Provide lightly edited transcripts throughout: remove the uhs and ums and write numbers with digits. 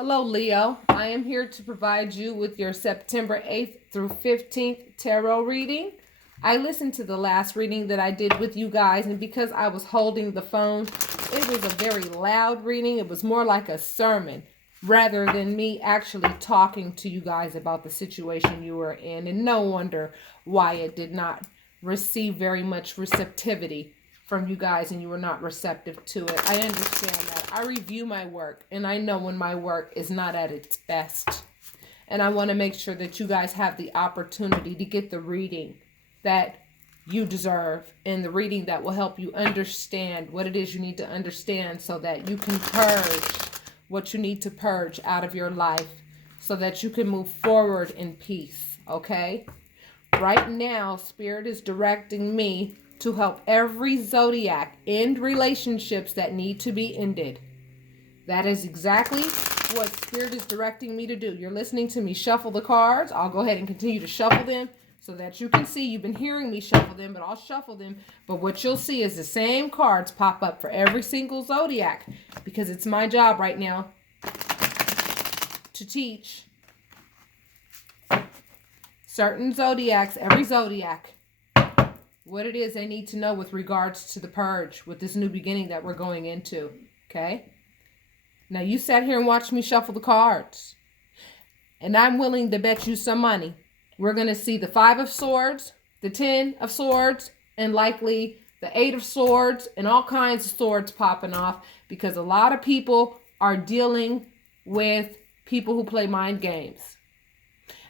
Hello, Leo. I am here to provide you with your September 8th through 15th tarot reading. I listened to the last reading that I did with you guys, and because I was holding the phone, it was a very loud reading. It was more like a sermon rather than me actually talking to you guys about the situation you were in, and no wonder why it did not receive very much receptivity from you guys and you were not receptive to it. I understand that. I review my work and I know when my work is not at its best. And I want to make sure that you guys have the opportunity to get the reading that you deserve and the reading that will help you understand what it is you need to understand so that you can purge what you need to purge out of your life so that you can move forward in peace, okay? Right now, Spirit is directing me to help every zodiac end relationships that need to be ended. That is exactly what Spirit is directing me to do. You're listening to me shuffle the cards. I'll go ahead and continue to shuffle them so that you can see. You've been hearing me shuffle them, but I'll shuffle them. But what you'll see is the same cards pop up for every single zodiac because it's my job right now to teach certain zodiacs, every zodiac, what it is they need to know with regards to the purge, with this new beginning that we're going into, okay? Now, you sat here and watched me shuffle the cards, and I'm willing to bet you some money. We're going to see the 5 of Swords, the 10 of Swords, and likely the 8 of Swords, and all kinds of swords popping off because a lot of people are dealing with people who play mind games.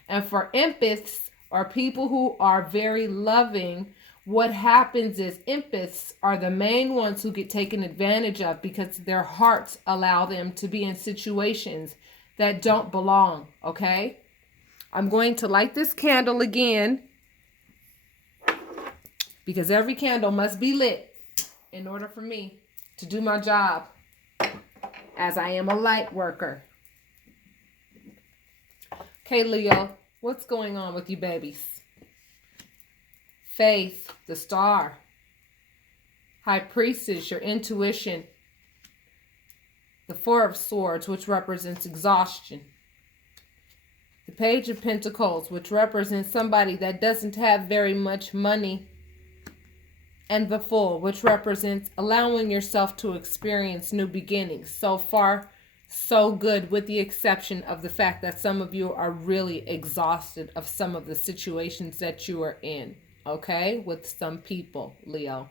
And for empaths, or people who are very loving, what happens is empaths are the main ones who get taken advantage of because their hearts allow them to be in situations that don't belong, okay? I'm going to light this candle again because every candle must be lit in order for me to do my job as I am a light worker. Okay, Leo, what's going on with you babies? Faith, the Star. High Priestess, your intuition. The 4 of Swords, which represents exhaustion. The Page of Pentacles, which represents somebody that doesn't have very much money. And the Fool, which represents allowing yourself to experience new beginnings. So far, so good, with the exception of the fact that some of you are really exhausted of some of the situations that you are in. Okay, with some people, Leo.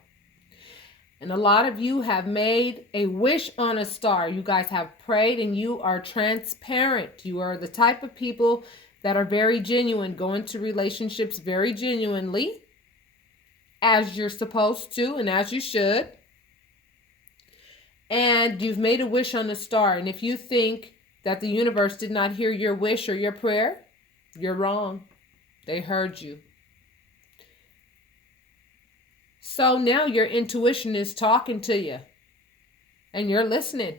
And a lot of you have made a wish on a star. You guys have prayed and you are transparent. You are the type of people that are very genuine, go into relationships very genuinely, as you're supposed to and as you should. And you've made a wish on a star. And if you think that the universe did not hear your wish or your prayer, you're wrong. They heard you. So now your intuition is talking to you and you're listening.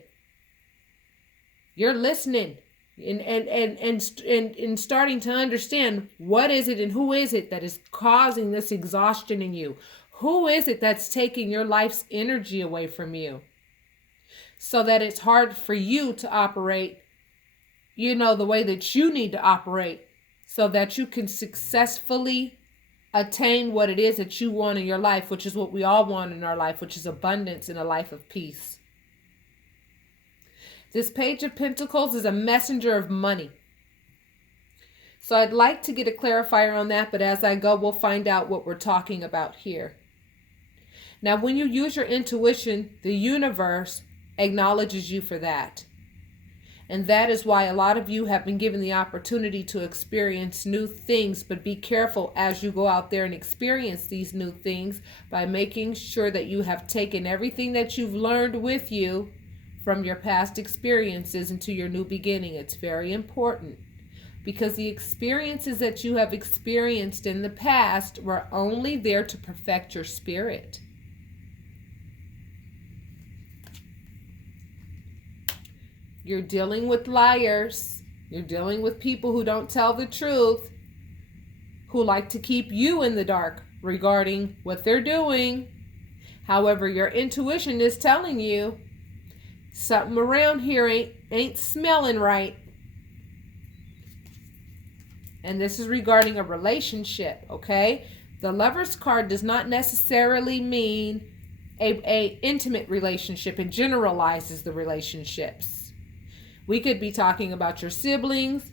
You're listening and starting to understand what is it and who is it that is causing this exhaustion in you? Who is it that's taking your life's energy away from you so that it's hard for you to operate, the way that you need to operate so that you can successfully attain what it is that you want in your life, which is what we all want in our life, which is abundance and a life of peace. This Page of Pentacles is a messenger of money. So I'd like to get a clarifier on that, but as I go, we'll find out what we're talking about here. Now, when you use your intuition, the universe acknowledges you for that. And that is why a lot of you have been given the opportunity to experience new things, but be careful as you go out there and experience these new things by making sure that you have taken everything that you've learned with you from your past experiences into your new beginning. It's very important because the experiences that you have experienced in the past were only there to perfect your spirit. You're dealing with liars. You're dealing with people who don't tell the truth, who like to keep you in the dark regarding what they're doing. However, your intuition is telling you Something around here ain't smelling right. And this is regarding a relationship, okay? The Lover's card does not necessarily mean a intimate relationship. It generalizes the relationships. We could be talking about your siblings,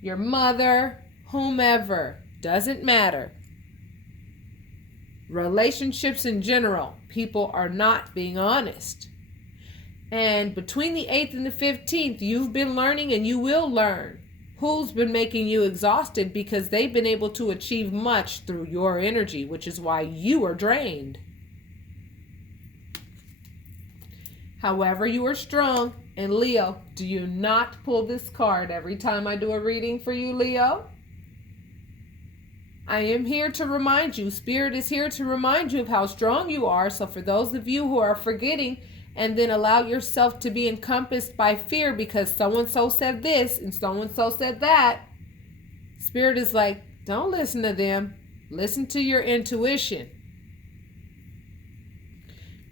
your mother, whomever. Doesn't matter. Relationships in general, people are not being honest. And between the 8th and the 15th, you've been learning and you will learn who's been making you exhausted, because they've been able to achieve much through your energy, which is why you are drained. However, you are strong. And Leo, do you not pull this card every time I do a reading for you, Leo? I am here to remind you, Spirit is here to remind you of how strong you are. So for those of you who are forgetting and then allow yourself to be encompassed by fear because so-and-so said this and so-and-so said that, Spirit is like, don't listen to them. Listen to your intuition.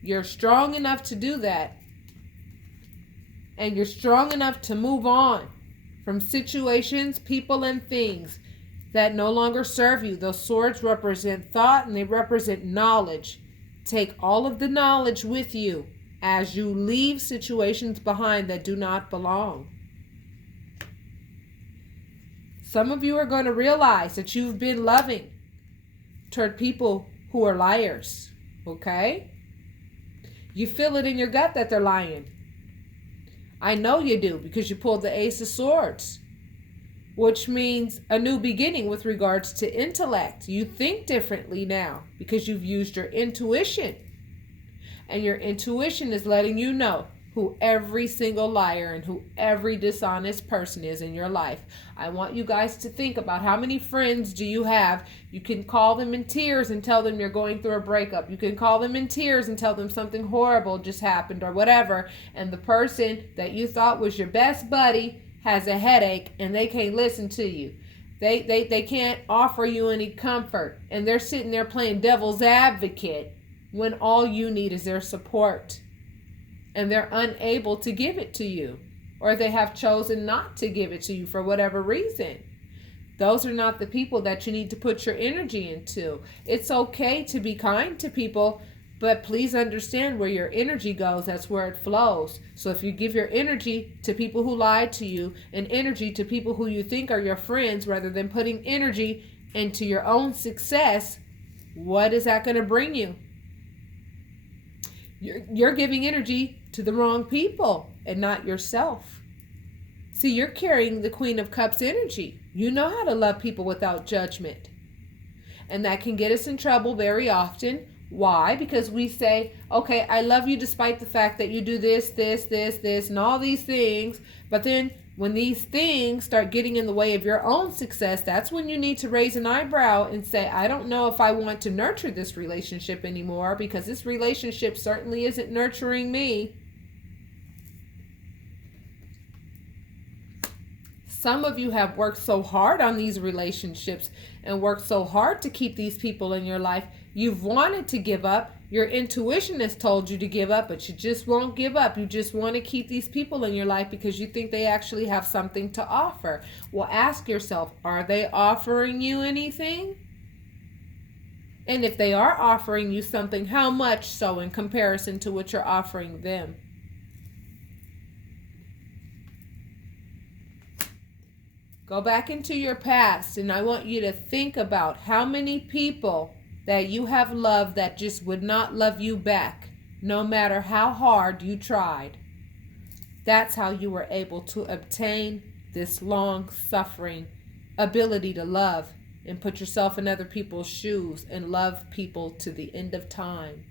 You're strong enough to do that. And you're strong enough to move on from situations, people, and things that no longer serve you. Those swords represent thought and they represent knowledge. Take all of the knowledge with you as you leave situations behind that do not belong. Some of you are going to realize that you've been loving toward people who are liars, okay? You feel it in your gut that they're lying. I know you do, because you pulled the Ace of Swords, which means a new beginning with regards to intellect. You think differently now because you've used your intuition. And your intuition is letting you know who every single liar and who every dishonest person is in your life. I want you guys to think about how many friends do you have. You can call them in tears and tell them you're going through a breakup. You can call them in tears and tell them something horrible just happened or whatever. And the person that you thought was your best buddy has a headache and they can't listen to you. They can't offer you any comfort. And they're sitting there playing devil's advocate when all you need is their support. And they're unable to give it to you, or they have chosen not to give it to you for whatever reason. Those are not the people that you need to put your energy into. It's okay to be kind to people, but please understand where your energy goes, that's where it flows. So if you give your energy to people who lied to you and energy to people who you think are your friends rather than putting energy into your own success, what is that going to bring you? You're giving energy to the wrong people and not yourself. See, you're carrying the Queen of Cups energy. You know how to love people without judgment. And that can get us in trouble very often. Why? Because we say, okay, I love you despite the fact that you do this, and all these things. But then when these things start getting in the way of your own success, that's when you need to raise an eyebrow and say, I don't know if I want to nurture this relationship anymore, because this relationship certainly isn't nurturing me. Some of you have worked so hard on these relationships and worked so hard to keep these people in your life. You've wanted to give up. Your intuition has told you to give up, but you just won't give up. You just want to keep these people in your life because you think they actually have something to offer. Well, ask yourself, are they offering you anything? And if they are offering you something, how much so in comparison to what you're offering them? Go back into your past, and I want you to think about how many people that you have loved that just would not love you back, no matter how hard you tried. That's how you were able to obtain this long-suffering ability to love and put yourself in other people's shoes and love people to the end of time.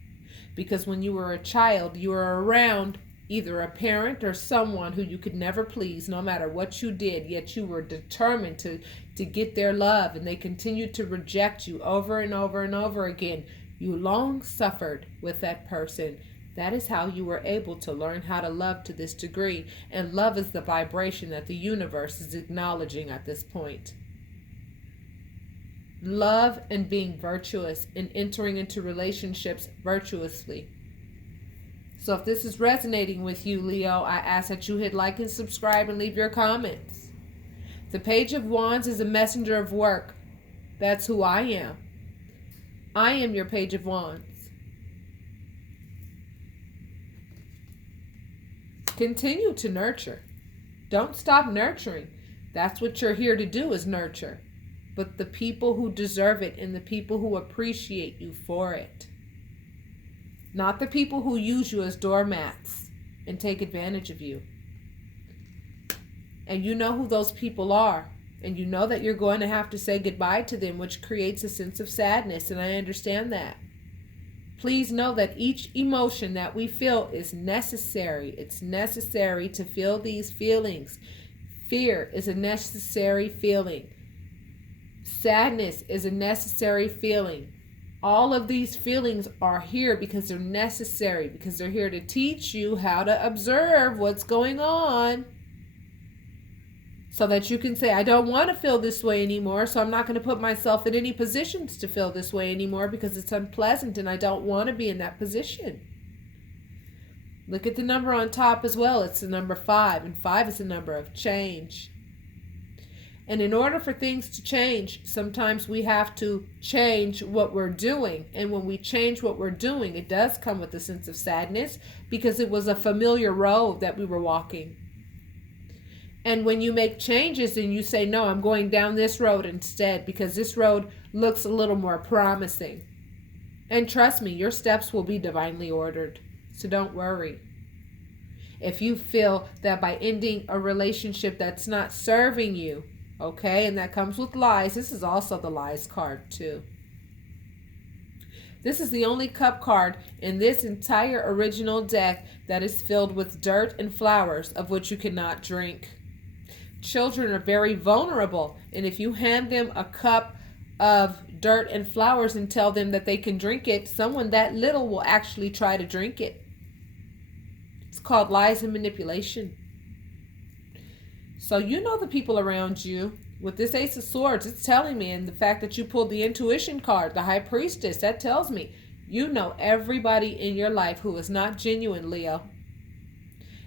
Because when you were a child, you were around either a parent or someone who you could never please, no matter what you did, yet you were determined to get their love, and they continued to reject you over and over and over again. You long suffered with that person. That is how you were able to learn how to love to this degree, and love is the vibration that the universe is acknowledging at this point. Love and being virtuous and entering into relationships virtuously. So if this is resonating with you, Leo, I ask that you hit like and subscribe and leave your comments. The Page of Wands is a messenger of work. That's who I am. I am your Page of Wands. Continue to nurture. Don't stop nurturing. That's what you're here to do, is nurture. But the people who deserve it and the people who appreciate you for it. Not the people who use you as doormats and take advantage of you. And you know who those people are. And you know that you're going to have to say goodbye to them, which creates a sense of sadness. And I understand that. Please know that each emotion that we feel is necessary. It's necessary to feel these feelings. Fear is a necessary feeling. Sadness is a necessary feeling. All of these feelings are here because they're necessary, because they're here to teach you how to observe what's going on. So that you can say, I don't want to feel this way anymore, so I'm not going to put myself in any positions to feel this way anymore because it's unpleasant and I don't want to be in that position. Look at the number on top as well. It's the number 5, and 5 is the number of change. And in order for things to change, sometimes we have to change what we're doing. And when we change what we're doing, it does come with a sense of sadness because it was a familiar road that we were walking. And when you make changes and you say, no, I'm going down this road instead because this road looks a little more promising. And trust me, your steps will be divinely ordered. So don't worry. If you feel that by ending a relationship that's not serving you, okay, and that comes with lies, this is also the lies card too. This is the only cup card in this entire original deck that is filled with dirt and flowers of which you cannot drink. Children are very vulnerable, and if you hand them a cup of dirt and flowers and tell them that they can drink it, someone that little will actually try to drink it. It's called lies and manipulation. So you know the people around you. With this Ace of Swords, it's telling me, and the fact that you pulled the intuition card, the High Priestess, that tells me you know everybody in your life who is not genuine, Leo.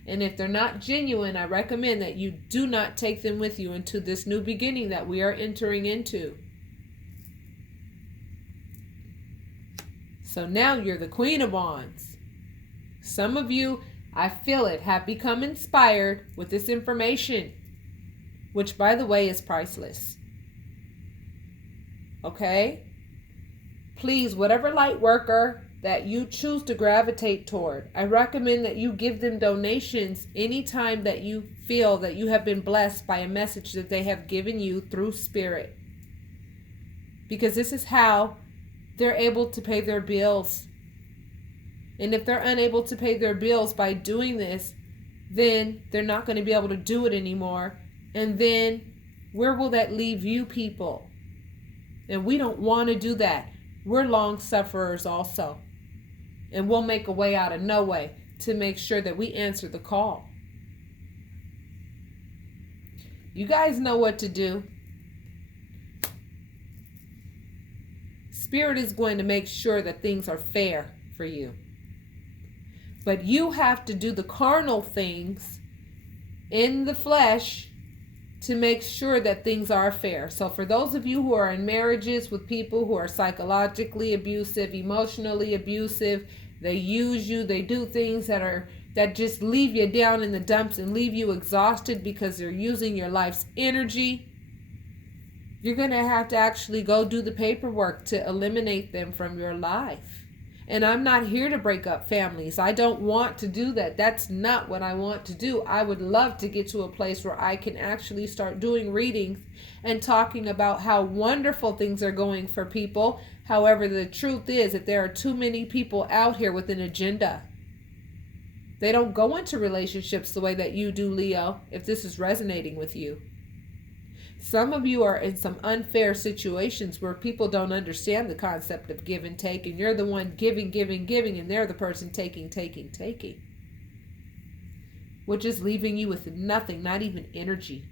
And if they're not genuine, I recommend that you do not take them with you into this new beginning that we are entering into. So now you're the Queen of Wands. Some of you, I feel it, have become inspired with this information, which, by the way, is priceless. Okay? Please, whatever light worker that you choose to gravitate toward, I recommend that you give them donations anytime that you feel that you have been blessed by a message that they have given you through spirit. Because this is how they're able to pay their bills. And if they're unable to pay their bills by doing this, then they're not going to be able to do it anymore. And then where will that leave you people? And we don't want to do that. We're long sufferers also. And we'll make a way out of no way to make sure that we answer the call. You guys know what to do. Spirit is going to make sure that things are fair for you. But you have to do the carnal things in the flesh to make sure that things are fair. So for those of you who are in marriages with people who are psychologically abusive, emotionally abusive, they use you, they do things that just leave you down in the dumps and leave you exhausted because they're using your life's energy, you're going to have to actually go do the paperwork to eliminate them from your life. And I'm not here to break up families. I don't want to do that. That's not what I want to do. I would love to get to a place where I can actually start doing readings and talking about how wonderful things are going for people. However, the truth is that there are too many people out here with an agenda. They don't go into relationships the way that you do, Leo, if this is resonating with you. Some of you are in some unfair situations where people don't understand the concept of give and take, and you're the one giving, and they're the person taking, which is leaving you with nothing, not even energy.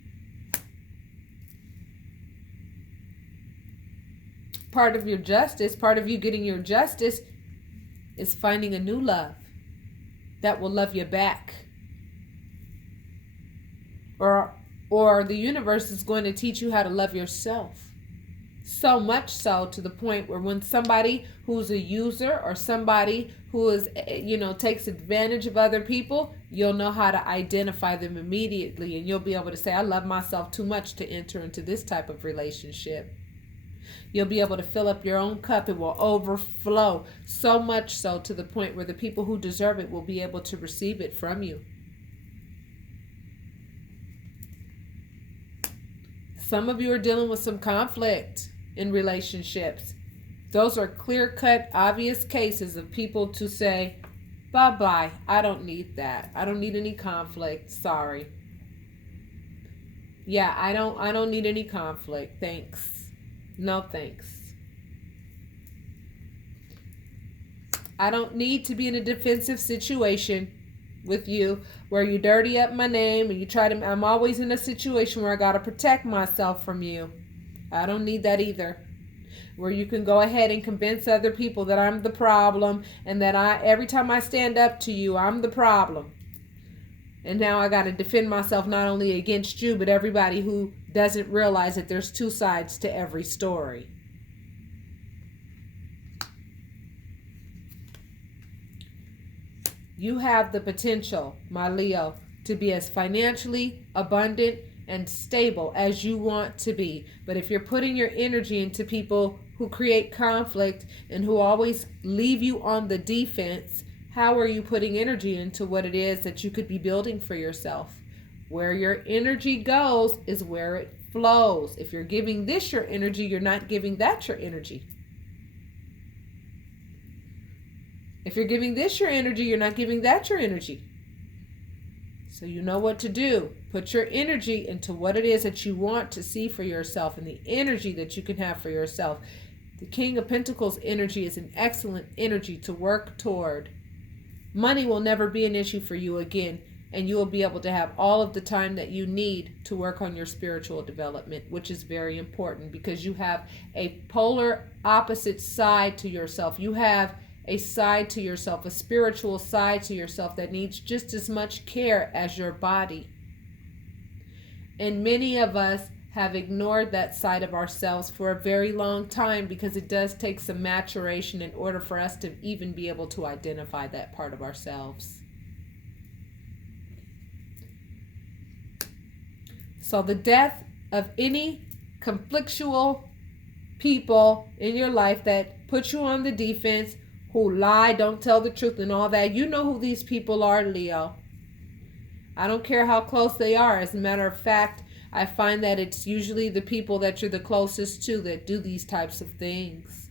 Part of your justice, part of you getting your justice is finding a new love that will love you back. Or the universe is going to teach you how to love yourself. So much so to the point where when somebody who's a user or somebody who is, takes advantage of other people, you'll know how to identify them immediately, and you'll be able to say, I love myself too much to enter into this type of relationship. You'll be able to fill up your own cup. It will overflow, so much so to the point where the people who deserve it will be able to receive it from you. Some of you are dealing with some conflict in relationships. Those are clear-cut, obvious cases of people to say, bye-bye, I don't need that. I don't need any conflict. Sorry. Yeah, I don't need any conflict. Thanks. No thanks. I don't need to be in a defensive situation with you where you dirty up my name and you try to, I'm always in a situation where I got to protect myself from you. I don't need that either. Where you can go ahead and convince other people that I'm the problem and that every time I stand up to you, I'm the problem. And now I got to defend myself not only against you, but everybody who doesn't realize that there's two sides to every story. You have the potential, my Leo, to be as financially abundant and stable as you want to be. But if you're putting your energy into people who create conflict and who always leave you on the defense, how are you putting energy into what it is that you could be building for yourself? Where your energy goes is where it flows. If you're giving this your energy, you're not giving that your energy. If you're giving this your energy, you're not giving that your energy. So you know what to do. Put your energy into what it is that you want to see for yourself and the energy that you can have for yourself. The King of Pentacles energy is an excellent energy to work toward. Money will never be an issue for you again, and you will be able to have all of the time that you need to work on your spiritual development, which is very important because you have a polar opposite side to yourself. You have a side to yourself, a spiritual side to yourself that needs just as much care as your body. And many of us have ignored that side of ourselves for a very long time because it does take some maturation in order for us to even be able to identify that part of ourselves. So the death of any conflictual people in your life that put you on the defense, who lie, don't tell the truth and all that. You know who these people are, Leo. I don't care how close they are. As a matter of fact, I find that it's usually the people that you're the closest to that do these types of things.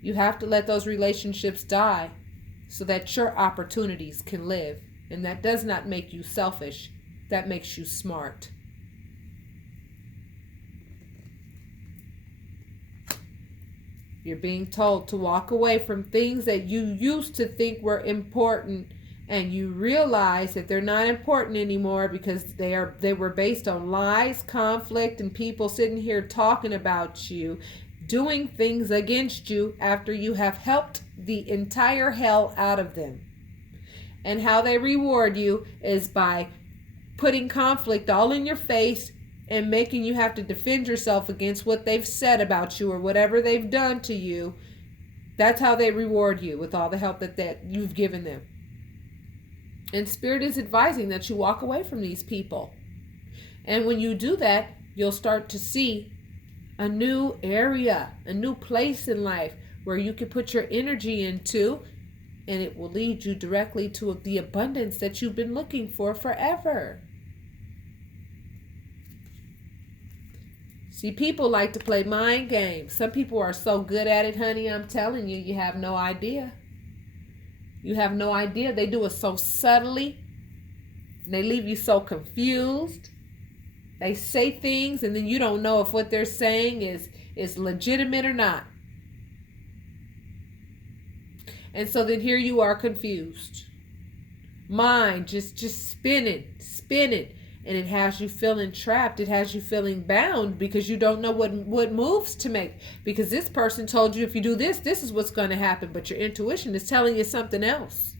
You have to let those relationships die so that your opportunities can live. And that does not make you selfish. That makes you smart. You're being told to walk away from things that you used to think were important, and you realize that they're not important anymore because they were based on lies, conflict, and people sitting here talking about you, doing things against you after you have helped the entire hell out of them. And how they reward you is by putting conflict all in your face and making you have to defend yourself against what they've said about you or whatever they've done to you. That's how they reward you, with all the help that you've given them. And Spirit is advising that you walk away from these people. And when you do that, you'll start to see a new area, a new place in life where you can put your energy into, and it will lead you directly to the abundance that you've been looking for forever. See, people like to play mind games. Some people are so good at it, honey, I'm telling you, you have no idea. You have no idea. They do it so subtly. They leave you so confused. They say things and then you don't know if what they're saying is legitimate or not. And so then here you are confused. Mind just spinning. and it has you feeling trapped. It has you feeling bound because you don't know what moves to make. Because this person told you if you do this, this is what's going to happen. But your intuition is telling you something else.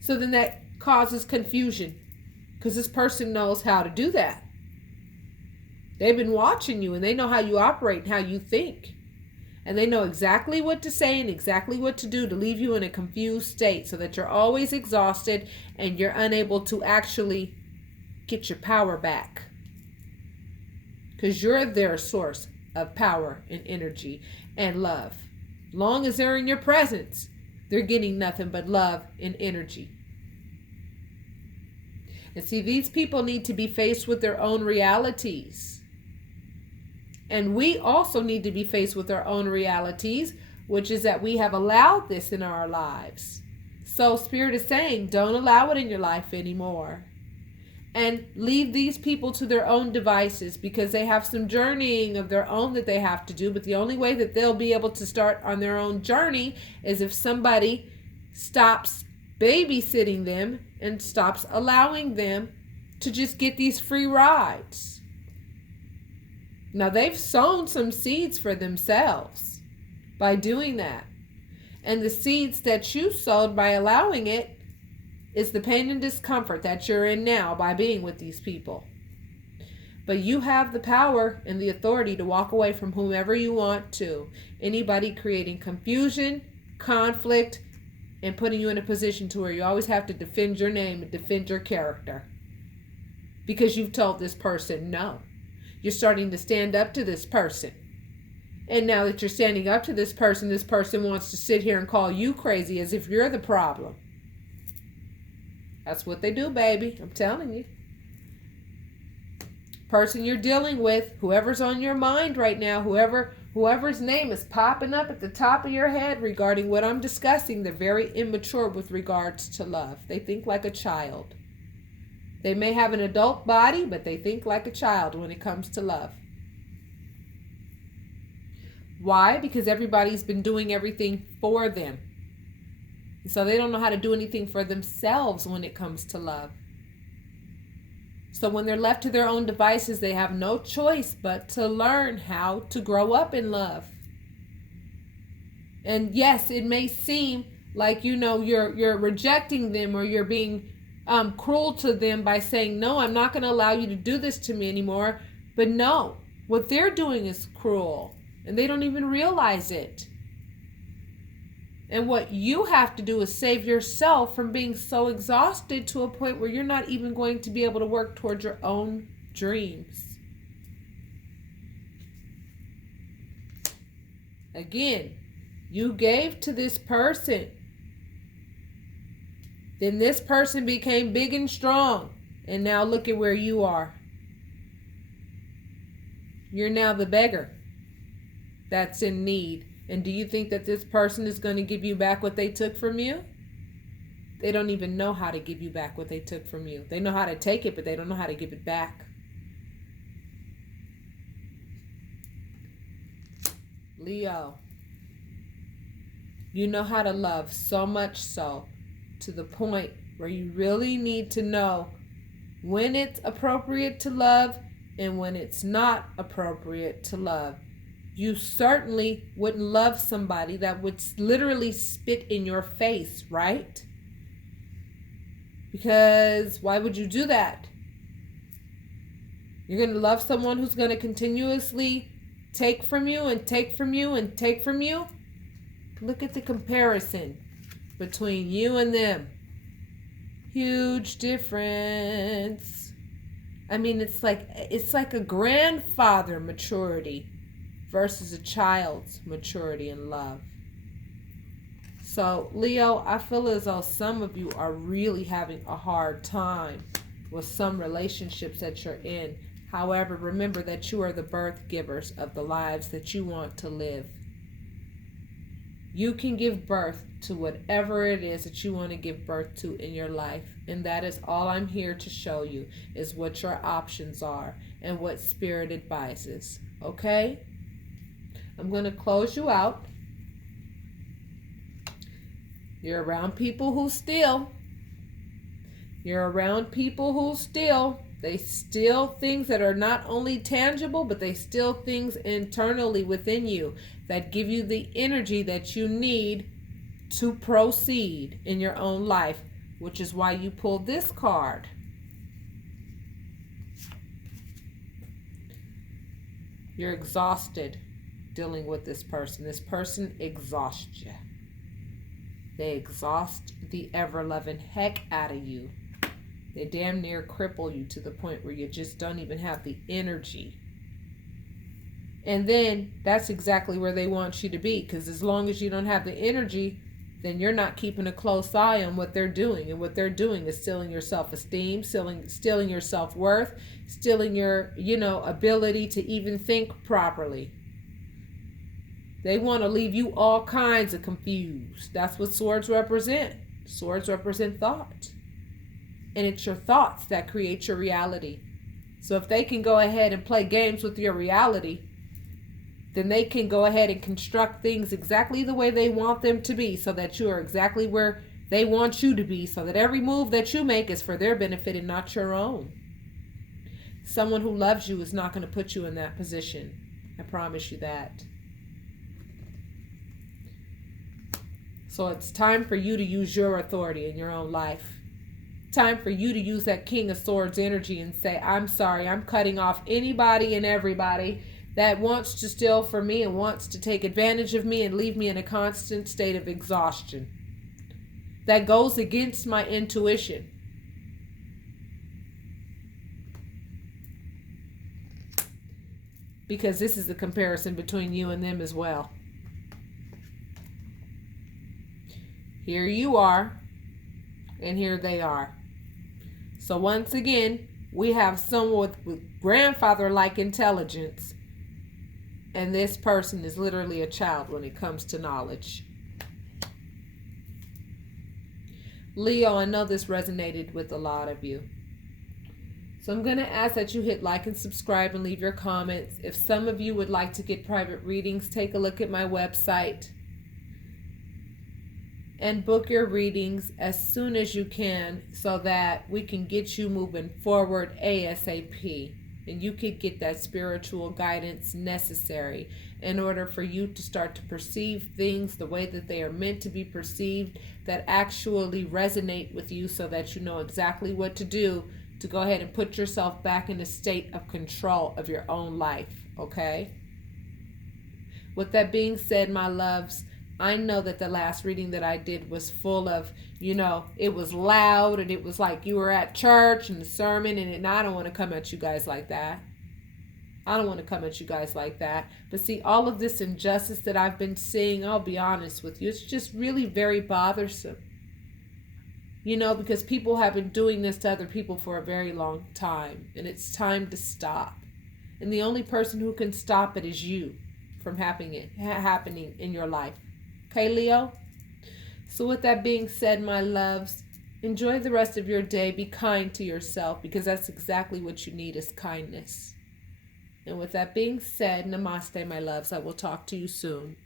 So then that causes confusion because this person knows how to do that. They've been watching you and they know how you operate and how you think. And they know exactly what to say and exactly what to do to leave you in a confused state so that you're always exhausted and you're unable to actually get your power back. Because you're their source of power and energy and love. Long as they're in your presence, they're getting nothing but love and energy. And see, these people need to be faced with their own realities. And we also need to be faced with our own realities, which is that we have allowed this in our lives. So Spirit is saying, don't allow it in your life anymore. And leave these people to their own devices because they have some journeying of their own that they have to do. But the only way that they'll be able to start on their own journey is if somebody stops babysitting them and stops allowing them to just get these free rides. Now, they've sown some seeds for themselves by doing that. And the seeds that you sowed by allowing it is the pain and discomfort that you're in now by being with these people. But you have the power and the authority to walk away from whomever you want to. Anybody creating confusion, conflict, and putting you in a position to where you always have to defend your name and defend your character. Because you've told this person no. You're starting to stand up to this person. And now that you're standing up to this person wants to sit here and call you crazy as if you're the problem. That's what they do, baby. I'm telling you. Person you're dealing with, whoever's on your mind right now, whoever's name is popping up at the top of your head regarding what I'm discussing, they're very immature with regards to love. They think like a child. They may have an adult body, but they think like a child when it comes to love. Why? Because everybody's been doing everything for them. So they don't know how to do anything for themselves when it comes to love. So when they're left to their own devices, they have no choice but to learn how to grow up in love. And yes, it may seem like, you're rejecting them or you're being cruel to them by saying, no, I'm not going to allow you to do this to me anymore. But no, what they're doing is cruel and they don't even realize it. And what you have to do is save yourself from being so exhausted to a point where you're not even going to be able to work towards your own dreams. Again, you gave to this person. Then this person became big and strong. And now look at where you are. You're now the beggar that's in need. And do you think that this person is going to give you back what they took from you? They don't even know how to give you back what they took from you. They know how to take it, but they don't know how to give it back. Leo, you know how to love so much so to the point where you really need to know when it's appropriate to love and when it's not appropriate to love. You certainly wouldn't love somebody that would literally spit in your face, right? Because why would you do that? You're going to love someone who's going to continuously take from you and take from you and take from you? Look at the comparison between you and them. Huge difference. I mean, it's like a grandfather maturity versus a child's maturity and love. So, Leo, I feel as though some of you are really having a hard time with some relationships that you're in. However, remember that you are the birth givers of the lives that you want to live. You can give birth to whatever it is that you want to give birth to in your life. And that is all I'm here to show you, is what your options are and what Spirit advises. Okay? I'm going to close you out. You're around people who steal. You're around people who steal. They steal things that are not only tangible, but they steal things internally within you that give you the energy that you need to proceed in your own life, which is why you pulled this card. You're exhausted dealing with this person. This person exhausts you. They exhaust the ever-loving heck out of you. They damn near cripple you to the point where you just don't even have the energy. And then that's exactly where they want you to be, because as long as you don't have the energy, then you're not keeping a close eye on what they're doing. And what they're doing is stealing your self-esteem, stealing your self-worth, stealing your, ability to even think properly. They want to leave you all kinds of confused. That's what swords represent. Swords represent thought. And it's your thoughts that create your reality. So if they can go ahead and play games with your reality, then they can go ahead and construct things exactly the way they want them to be, so that you are exactly where they want you to be, so that every move that you make is for their benefit and not your own. Someone who loves you is not going to put you in that position. I promise you that. So it's time for you to use your authority in your own life. Time for you to use that King of Swords energy and say, I'm sorry, I'm cutting off anybody and everybody that wants to steal from me and wants to take advantage of me and leave me in a constant state of exhaustion. That goes against my intuition. Because this is the comparison between you and them as well. Here you are, and here they are. So once again, we have someone with grandfather-like intelligence, and this person is literally a child when it comes to knowledge. Leo, I know this resonated with a lot of you. So I'm going to ask that you hit like and subscribe and leave your comments. If some of you would like to get private readings, take a look at my website and book your readings as soon as you can, so that we can get you moving forward ASAP, and you could get that spiritual guidance necessary in order for you to start to perceive things the way that they are meant to be perceived, that actually resonate with you, so that you know exactly what to do to go ahead and put yourself back in a state of control of your own life, okay? With that being said, my loves, I know that the last reading that I did was full of, it was loud, and it was like you were at church and the sermon, and I don't want to come at you guys like that. But see, all of this injustice that I've been seeing, I'll be honest with you, it's just really very bothersome. Because people have been doing this to other people for a very long time, and it's time to stop. And the only person who can stop it is you from happening in your life. Okay, Leo? So with that being said, my loves, enjoy the rest of your day. Be kind to yourself, because that's exactly what you need, is kindness. And with that being said, namaste, my loves. I will talk to you soon.